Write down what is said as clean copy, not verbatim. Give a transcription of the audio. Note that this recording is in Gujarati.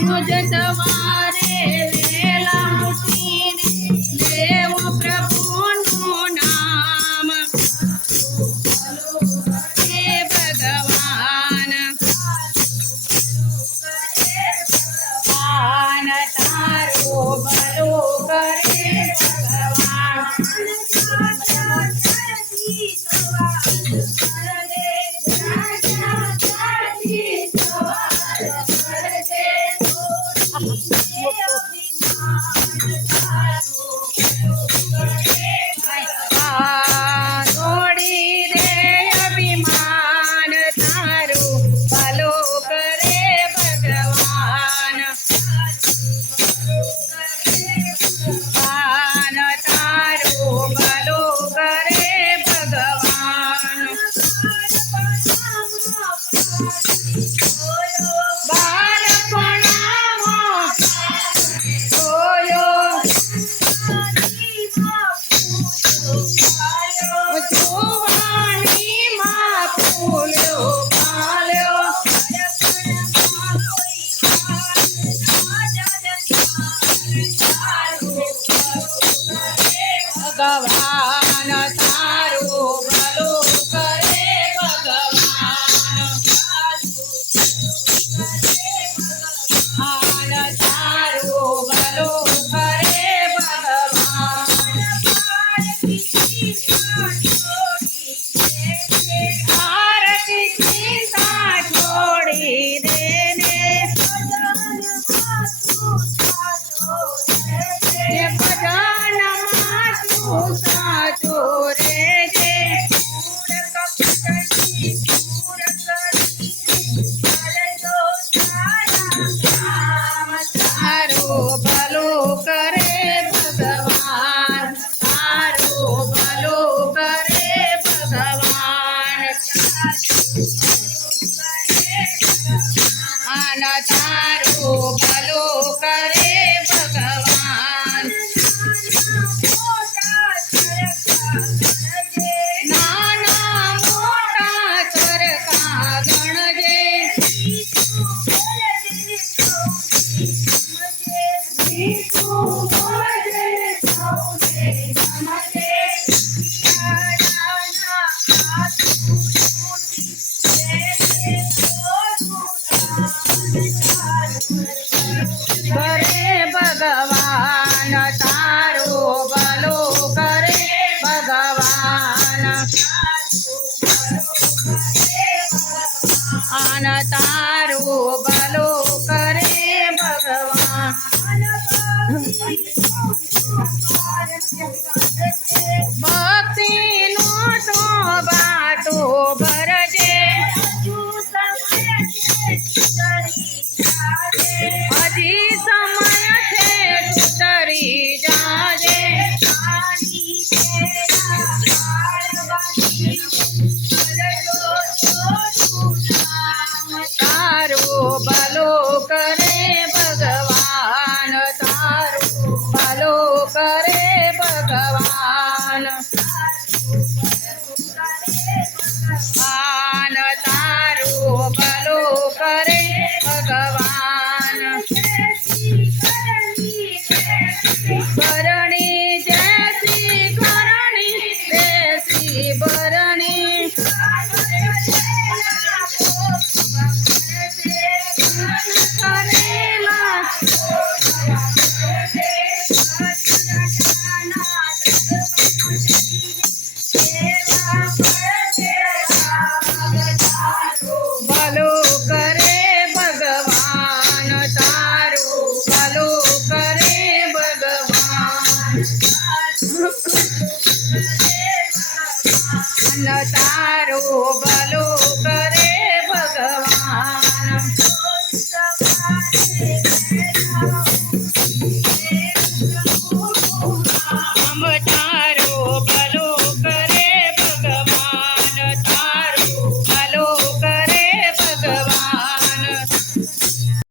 મુજ સવારે વેલા ઉઠીને લેવો પ્રભુનું નામ હે ભગવાન તારો ભલો કરે ભગવાન તારો ભલો કરે ભગવાન તારો ભલો કરે ભગવાન આરતી ચિંતા છોડી દેને સાચો રેજે તારો ભલો કરે ભગવાન તારો ભલો કરે ભગવાન તારો ભલો કરે ભગવાન નાના મોટા સરખા ગણજે કરે ભગવાન તારો ભલો કરે ભગવાન તારો ભલો કરે ભગવાન ભક્તિ નો તો બાટો ભરજે હજી સમય છે તરી જાજે તારો ભલો કરે ભગવાન તારો ભલો કરે ભગવાન તારો ભલો કરે ભગવાન ભરણી જૈસી કરણી દેસી ભરણી ભલો કરે ભગવાન તારો ભલો કરે ભગવાન તારો